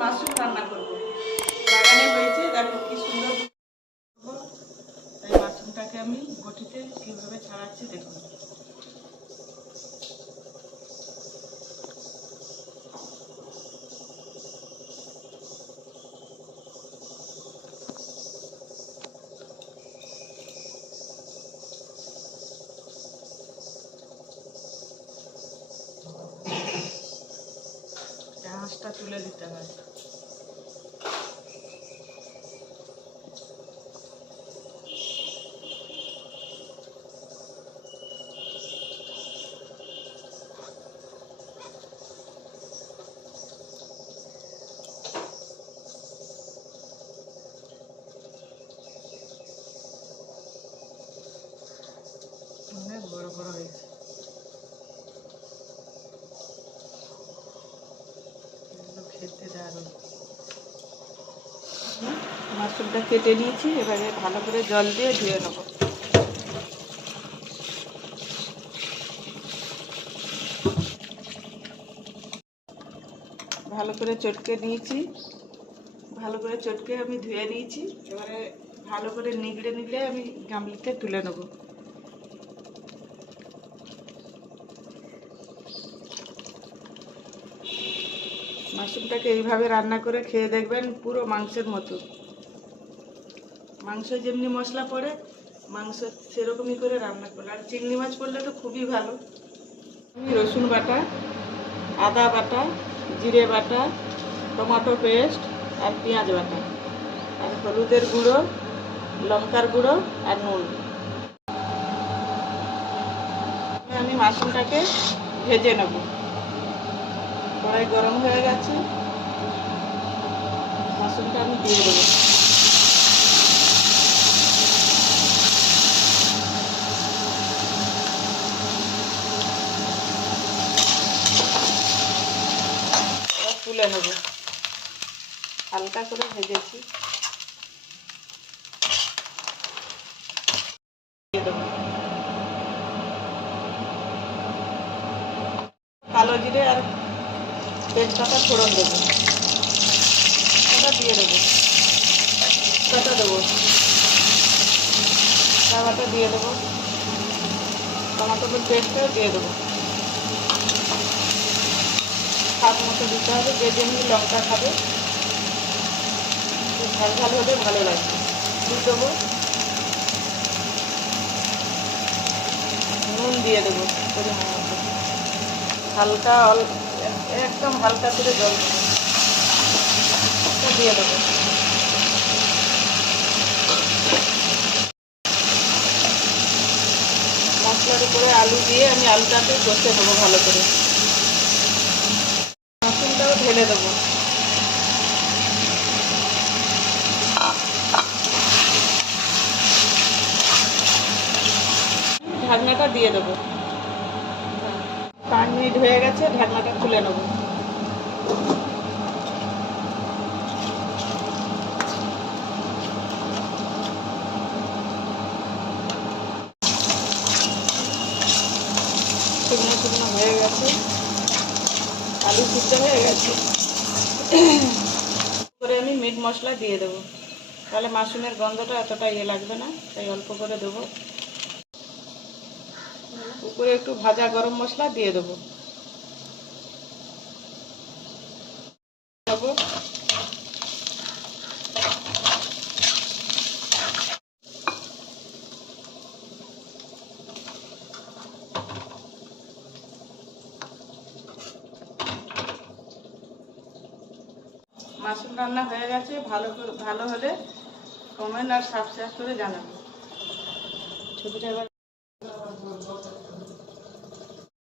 Mushroom রান্না করব। বাগানে হয়েছে, দেখো কি সুন্দর। তাই মাশরুমটাকে আমি বটিতে কিভাবে ছাড়াচ্ছি দেখুন। আঁশটা তুলে দিতে হয়। অনেক বড় বড় হয়েছে, খেতে দারুণ। মাশরুমটা কেটে নিয়েছি, এবারে ভালো করে জল দিয়ে ধুয়ে নেব। ভালো করে চটকে নিয়েছি, ভালো করে চটকে আমি ধুয়ে নিয়েছি। এবারে ভালো করে নিগড়ে নিগড়ে আমি গামলিতে তুলে নেব। মাশরুমটাকে এইভাবে রান্না করে খেয়ে দেখবেন, পুরো মাংসের মতো। মাংস যেমনি মশলা পড়ে, মাংস সেরকমই করে রান্না করলে, আর চিংড়ি মাছ পড়লে তো খুবই ভালো। আমি রসুন বাটা, আদা বাটা, জিরে বাটা, টমেটো পেস্ট আর পেঁয়াজ বাটা, আর হলুদের গুঁড়ো, লঙ্কার গুঁড়ো আর নুন। আমি মাশরুমটাকে ভেজে নেব। কড়াই গরম হয়ে গেছে, মাশরুমটা আমি দিয়ে দেবো। তুলে নেব, হালকা করে ভেজেছি। কালো জিরে আর তেজপাতা ফোড়ন দেবো, ওটা দিয়ে দেবো। বাটা দেবো, বাটা দিয়ে দেবো, টমেটোর পেস্টটাও দিয়ে দেবো। স্বাদ মতো দিতে হবে, যে যেমনি লঙ্কা খাবে, ঝাল ঝাল হলে ভালো লাগবে। দুধ দেবো, নুন দিয়ে দেবো পরিমাণ মতো, হালকা একদম হালকা করে জল দেবো, দিয়ে দেবো। মশলার উপরে আলু দিয়ে আমি আলুটাকে কষে নেবো ভালো করে। মাশরুমটাও ঢেলে দেবো। ঢাকনাটা দিয়ে দেবো। 5 মিনিট হয়ে গেছে, ঢাকনাটা খুলে নেবো। শুকনো শুকনো হয়ে গেছে, আলু সিদ্ধ হয়ে গেছে। করে আমি মিট মশলা দিয়ে দেবো, তাহলে মাশরুমের গন্ধটা এতটা লাগবে না, তাই অল্প করে দেবো। উপরে একটু ভাজা গরম মশলা দিয়ে দেবো। মাশরুম রান্না হয়ে গেছে। ভালো হলে কমেন্ট আর সাবস্ক্রাইব করে জানাবেন। ছবিটা এবার